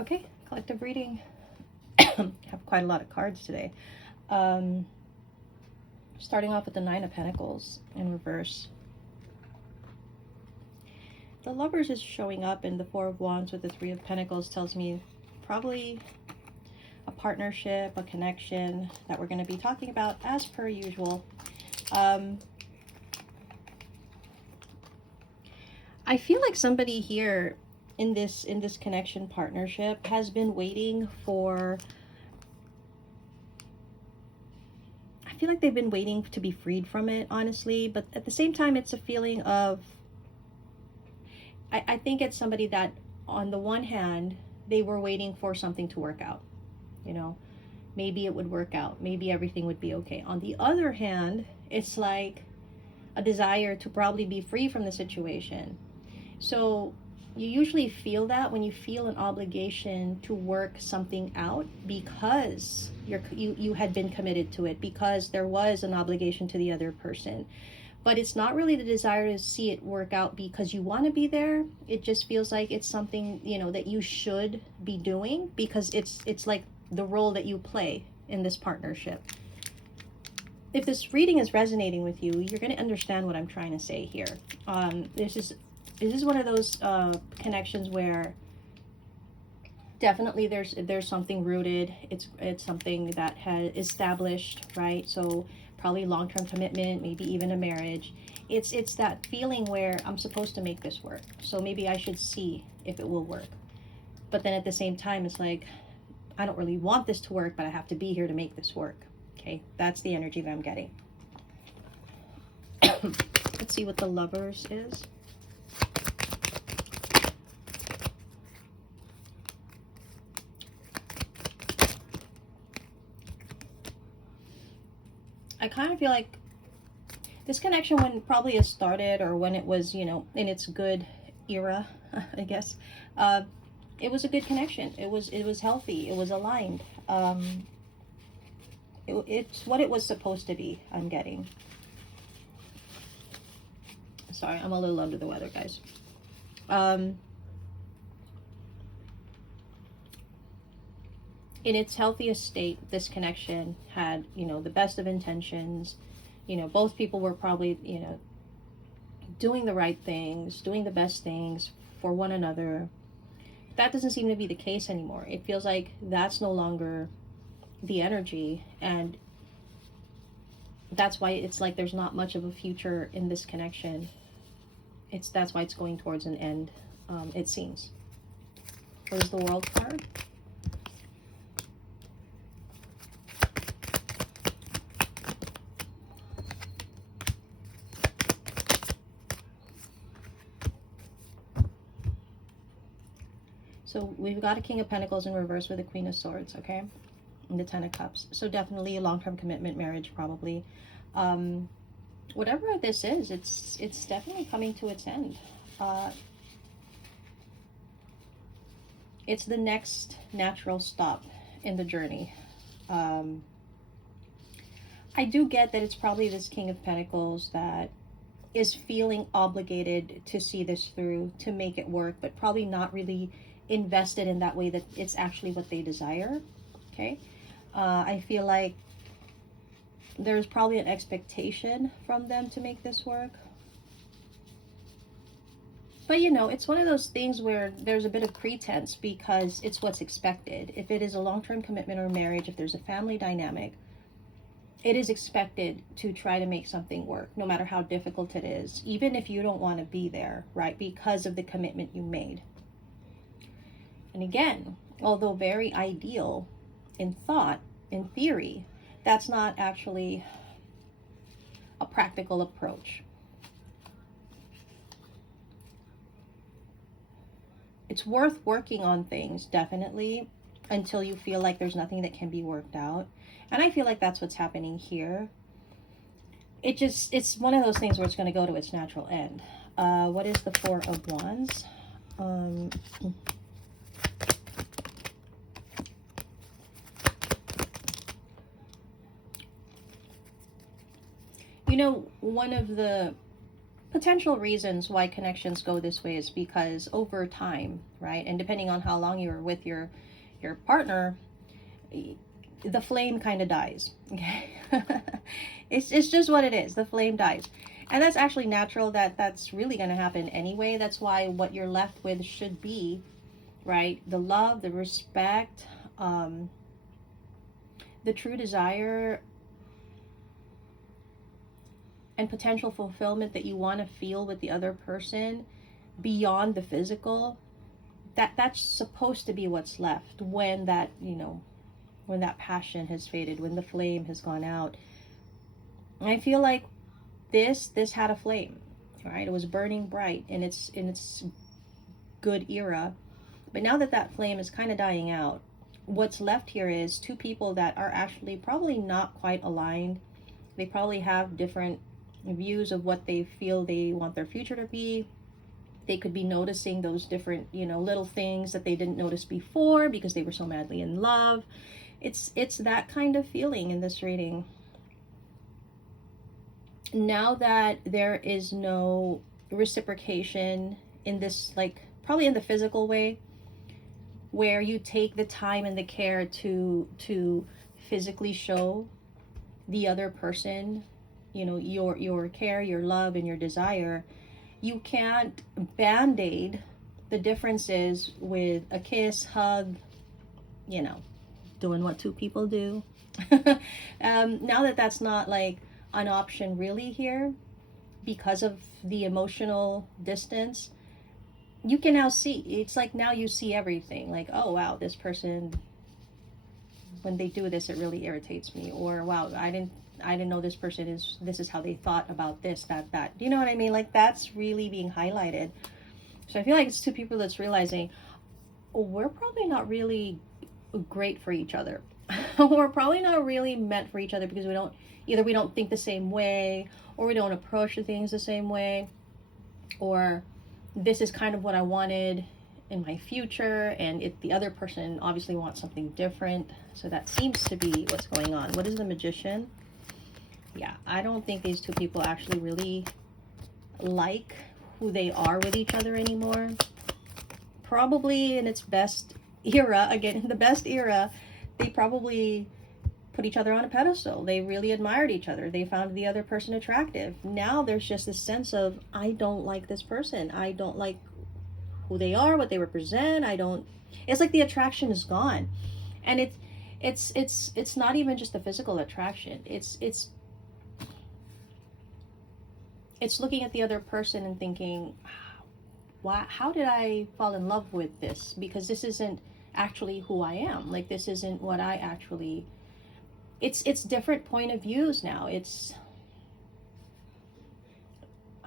Okay, collective reading. Have quite a lot of cards today. Um, Starting off with the Nine of Pentacles in reverse. The Lovers is showing up, and the Four of Wands with the Three of Pentacles tells me probably a partnership, a connection that we're going to be talking about as per usual. I feel like somebody here in this connection partnership has been waiting for, I feel like they've been waiting to be freed from it, honestly, but at the same time it's a feeling of, I think it's somebody that on the one hand they were waiting for something to work out, you know, maybe it would work out, maybe everything would be okay. On the other hand, it's like a desire to probably be free from the situation. So you usually feel that when you feel an obligation to work something out because you had been committed to it, because there was an obligation to the other person. But it's not really the desire to see it work out because you want to be there. It just feels like it's something, you know, that you should be doing because it's like the role that you play in this partnership. If this reading is resonating with you, you're going to understand what I'm trying to say here. This is one of those connections where definitely there's something rooted. It's something that has established, right? So probably long-term commitment, maybe even a marriage. It's that feeling where I'm supposed to make this work, so maybe I should see if it will work. But then at the same time, it's like, I don't really want this to work, but I have to be here to make this work. Okay, that's the energy that I'm getting. Let's see what the Lovers is. I kind of feel like this connection, when probably it started, or when it was, you know, in its good era, I guess, it was a good connection. It was healthy. It was aligned. It's what it was supposed to be, I'm getting. Sorry, I'm a little under the weather, guys. In its healthiest state, this connection had, you know, the best of intentions. You know, both people were probably, you know, doing the right things, doing the best things for one another. That doesn't seem to be the case anymore. It feels like that's no longer the energy, and that's why it's like there's not much of a future in this connection. That's why it's going towards an end, it seems. What is the World card? So we've got a King of Pentacles in reverse with a Queen of Swords, okay? And the Ten of Cups. So definitely a long-term commitment, marriage probably. Whatever this is, it's definitely coming to its end. It's the next natural stop in the journey. I do get that it's probably this King of Pentacles that is feeling obligated to see this through, to make it work, but probably not really invested in that way that it's actually what they desire. Okay, I feel like there's probably an expectation from them to make this work, but you know, it's one of those things where there's a bit of pretense because it's what's expected. If it is a long-term commitment or marriage, if there's a family dynamic, it is expected to try to make something work, no matter how difficult it is, even if you don't want to be there, right? Because of the commitment you made. And again, although very ideal in thought, in theory, that's not actually a practical approach. It's worth working on things, definitely, until you feel like there's nothing that can be worked out. And I feel like that's what's happening here. It's one of those things where it's going to go to its natural end. What is the Four of Wands? You know, one of the potential reasons why connections go this way is because over time, right? And depending on how long you're with your partner, the flame kind of dies. Okay. It's just what it is. The flame dies. And that's actually natural. That's really going to happen anyway. That's why what you're left with should be, right, the love, the respect, the true desire and potential fulfillment that you want to feel with the other person beyond the physical. That's supposed to be what's left when that, when that passion has faded, when the flame has gone out. And I feel like this had a flame, right? It was burning bright in its good era. But now that that flame is kind of dying out, what's left here is two people that are actually probably not quite aligned. They probably have different views of what they feel they want their future to be. They could be noticing those different, little things that they didn't notice before because they were so madly in love. It's that kind of feeling in this reading. Now that there is no reciprocation in this, like probably in the physical way, where you take the time and the care to physically show the other person, your care, your love, and your desire, you can't band-aid the differences with a kiss, hug, doing what two people do. Now that that's not like an option really here because of the emotional distance, you can now see, it's like now you see everything, like, oh wow, this person, when they do this, it really irritates me, or wow, I didn't know this person this is how they thought about this, that. Do you know what I mean? Like, that's really being highlighted. So I feel like it's two people that's realizing, oh, we're probably not really great for each other. We're probably not really meant for each other because we don't think the same way, or we don't approach the things the same way, or this is kind of what I wanted in my future, and the other person obviously wants something different. So that seems to be what's going on. What is the Magician? Yeah, I don't think these two people actually really like who they are with each other anymore. Probably in its best era, again, in the best era, they probably put each other on a pedestal. They really admired each other. They found the other person attractive. Now there's just this sense of, I don't like this person. I don't like who they are, what they represent. It's like the attraction is gone. And it's not even just the physical attraction. It's looking at the other person and thinking, how did I fall in love with this? Because this isn't actually who I am. Like, this isn't what I actually, it's different point of views now.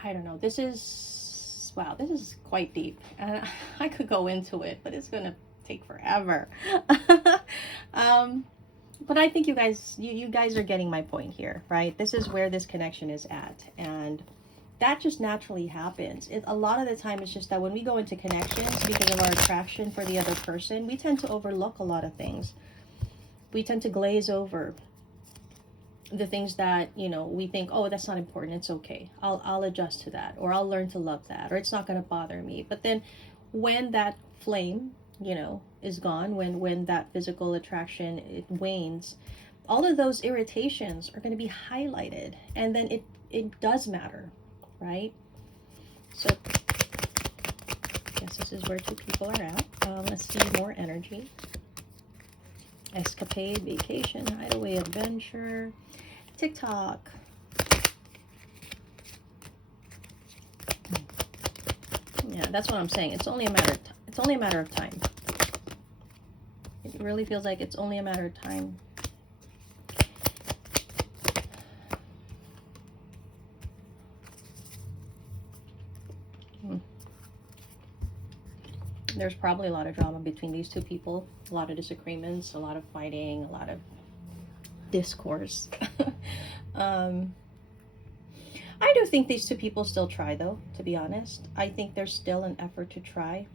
I don't know. This is quite deep. And I could go into it, but it's going to take forever. But I think you guys are getting my point here, right? This is where this connection is at. And that just naturally happens. A lot of the time, it's just that when we go into connections, because of our attraction for the other person, we tend to overlook a lot of things. We tend to glaze over the things that, we think, oh, that's not important. It's okay. I'll adjust to that, or I'll learn to love that, or it's not going to bother me. But then when that flame, is gone, when that physical attraction, it wanes, all of those irritations are going to be highlighted. And then it does matter. Right? So, I guess this is where two people are at. Let's see more energy. Escapade, vacation, hideaway, adventure, TikTok. Yeah, that's what I'm saying. It's only a matter of time. It really feels like it's only a matter of time. There's probably a lot of drama between these two people, a lot of disagreements, a lot of fighting, a lot of discourse. I do think these two people still try, though, to be honest. I think there's still an effort to try.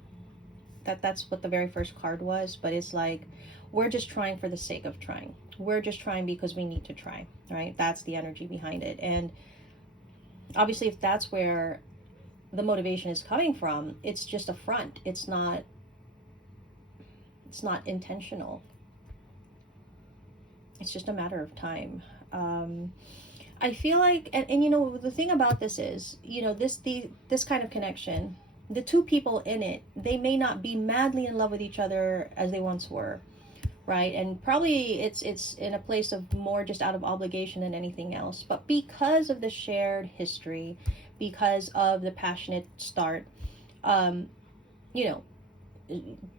That's what the very first card was, but it's like, we're just trying for the sake of trying. We're just trying because we need to try, right? That's the energy behind it. And Obviously, if that's where the motivation is coming from, it's just a front. It's not intentional. It's just a matter of time. I feel like, and you know, the thing about this is, you know, this kind of connection, the two people in it, they may not be madly in love with each other as they once were, right? And probably it's in a place of more just out of obligation than anything else. But because of the shared history, because of the passionate start, um, you know,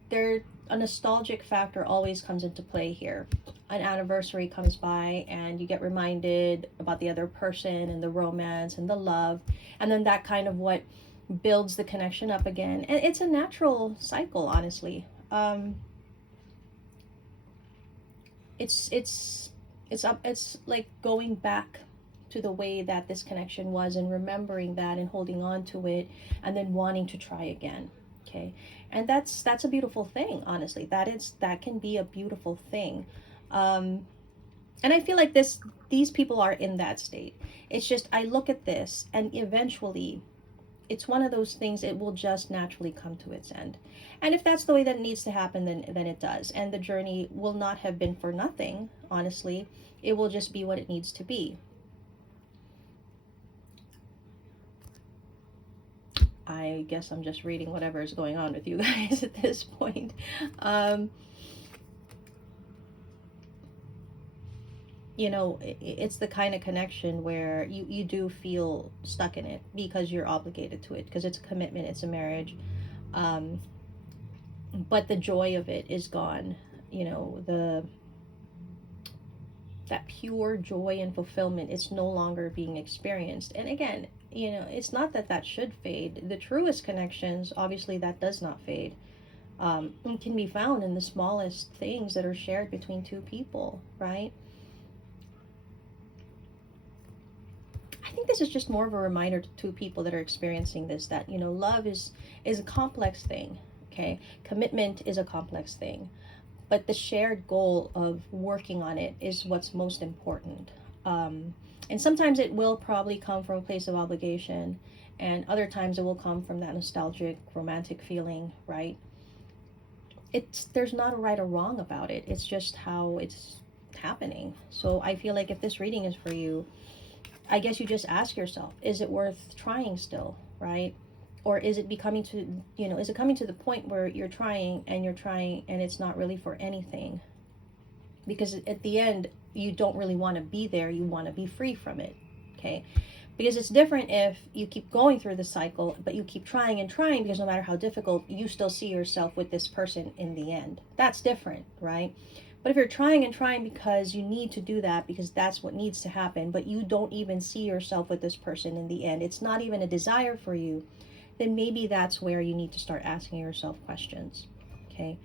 there a nostalgic factor always comes into play here. An anniversary comes by and you get reminded about the other person and the romance and the love, and then that kind of what builds the connection up again. And it's a natural cycle, honestly. It's like going back to the way that this connection was and remembering that and holding on to it and then wanting to try again. Okay. And that's a beautiful thing, honestly. That can be a beautiful thing. And I feel like these people are in that state. It's just I look at this and eventually it's one of those things, it will just naturally come to its end. And if that's the way that it needs to happen, then it does. And the journey will not have been for nothing, honestly. It will just be what it needs to be. I guess I'm just reading whatever is going on with you guys at this point. You know, it's the kind of connection where you do feel stuck in it because you're obligated to it, because it's a commitment, it's a marriage. But the joy of it is gone. You know, that pure joy and fulfillment, it's no longer being experienced. And again, you know, it's not that that should fade. The truest connections, obviously, that does not fade. It can be found in the smallest things that are shared between two people, right? I think this is just more of a reminder to people that are experiencing this, that, you know, love is a complex thing. Okay, commitment is a complex thing, but the shared goal of working on it is what's most important. And sometimes it will probably come from a place of obligation, and other times it will come from that nostalgic romantic feeling, right? There's not a right or wrong about it. It's just how it's happening. So I feel like if this reading is for you, I guess you just ask yourself, is it worth trying still, right? Or is it becoming to, you know, is it coming to the point where you're trying and it's not really for anything? Because at the end, you don't really want to be there. You want to be free from it, okay? Because it's different if you keep going through the cycle, but you keep trying and trying, because no matter how difficult, you still see yourself with this person in the end. That's different, right? But if you're trying and trying because you need to do that, because that's what needs to happen, but you don't even see yourself with this person in the end, it's not even a desire for you, then maybe that's where you need to start asking yourself questions, okay?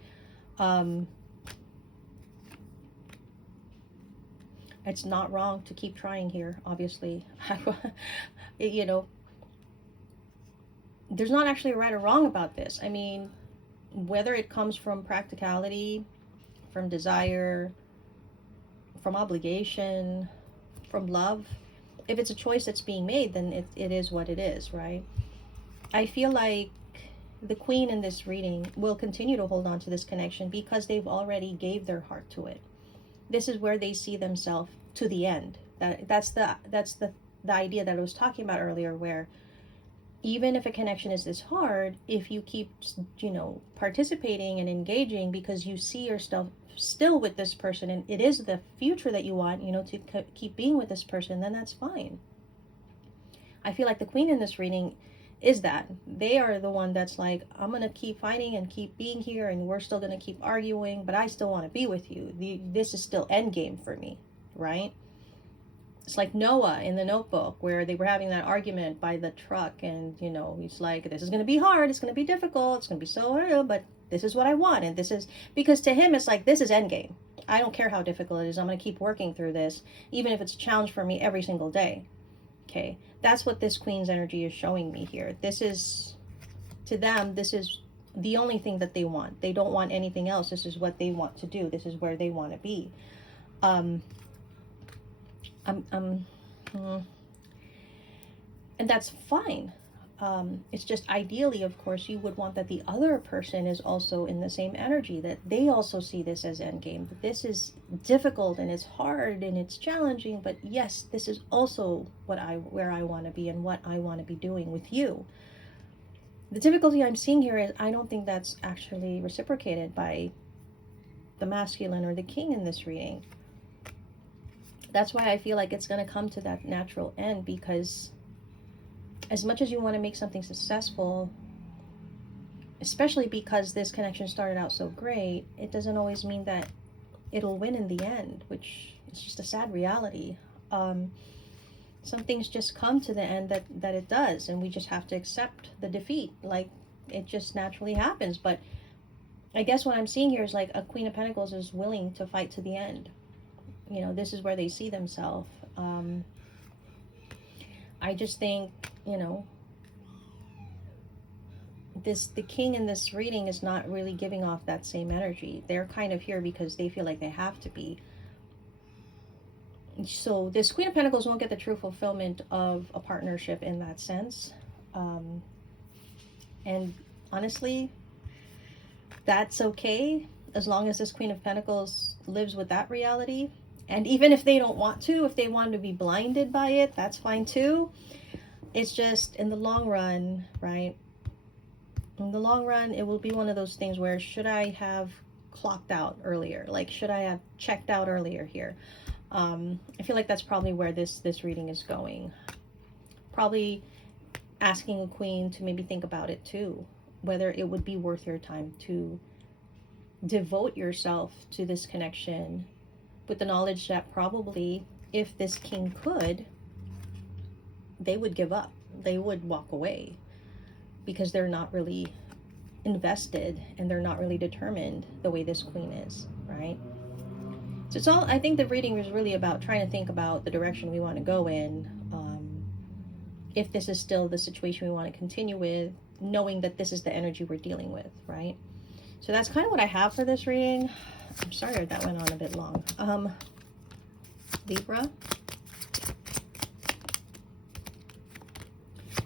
It's not wrong to keep trying here, obviously. You know, there's not actually a right or wrong about this. I mean, whether it comes from practicality, from desire, from obligation, from love, if it's a choice that's being made, then it is what it is, right? I feel like the queen in this reading will continue to hold on to this connection because they've already gave their heart to it. This is where they see themselves to the end. That's the idea that I was talking about earlier, where even if a connection is this hard, if you keep, you know, participating and engaging because you see yourself still with this person and it is the future that you want, you know, to keep being with this person, then that's fine. I feel like the queen in this reading is that. They are the one that's like, I'm going to keep fighting and keep being here, and we're still going to keep arguing, but I still want to be with you. This is still endgame for me, right? It's like Noah in The Notebook, where they were having that argument by the truck, and, you know, he's like, this is going to be hard, it's going to be difficult, it's going to be so hard, but this is what I want, and this is, because to him, it's like, this is endgame. I don't care how difficult it is, I'm going to keep working through this, even if it's a challenge for me every single day. Okay, that's what this queen's energy is showing me here. This is, to them, this is the only thing that they want. They don't want anything else. This is what they want to do. This is where they want to be. And that's fine. It's just ideally, of course, you would want that the other person is also in the same energy, that they also see this as endgame, that this is difficult and it's hard and it's challenging, but yes, this is also where I want to be and what I want to be doing with you. The difficulty I'm seeing here is I don't think that's actually reciprocated by the masculine or the king in this reading. That's why I feel like it's going to come to that natural end, because as much as you want to make something successful, especially because this connection started out so great, it doesn't always mean that it'll win in the end, which is just a sad reality. Some things just come to the end that it does, and we just have to accept the defeat. Like, it just naturally happens. But I guess what I'm seeing here is like a Queen of Pentacles is willing to fight to the end. You know, this is where they see themselves. I just think, you know, the king in this reading is not really giving off that same energy. They're kind of here because they feel like they have to be. So this Queen of Pentacles won't get the true fulfillment of a partnership in that sense. And honestly, that's okay, as long as this Queen of Pentacles lives with that reality. And even if they don't want to, if they want to be blinded by it, that's fine too. It's just in the long run, right? In the long run, it will be one of those things where, should I have clocked out earlier? Like, should I have checked out earlier here? I feel like that's probably where this reading is going. Probably asking a queen to maybe think about it too, whether it would be worth your time to devote yourself to this connection, with the knowledge that probably if this king could, they would give up. They would walk away because they're not really invested and they're not really determined the way this queen is, right? So it's all, I think the reading is really about trying to think about the direction we want to go in. If this is still the situation we want to continue with, knowing that this is the energy we're dealing with, right? So that's kind of what I have for this reading. I'm sorry that went on a bit long. Libra,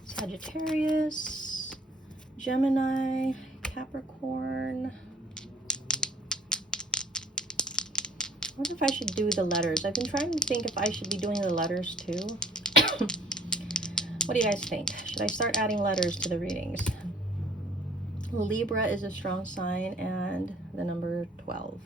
Sagittarius, Gemini, Capricorn. I wonder if I should do the letters. I've been trying to think if I should be doing the letters too. What do you guys think? Should I start adding letters to the readings? Libra is a strong sign, and the number 12.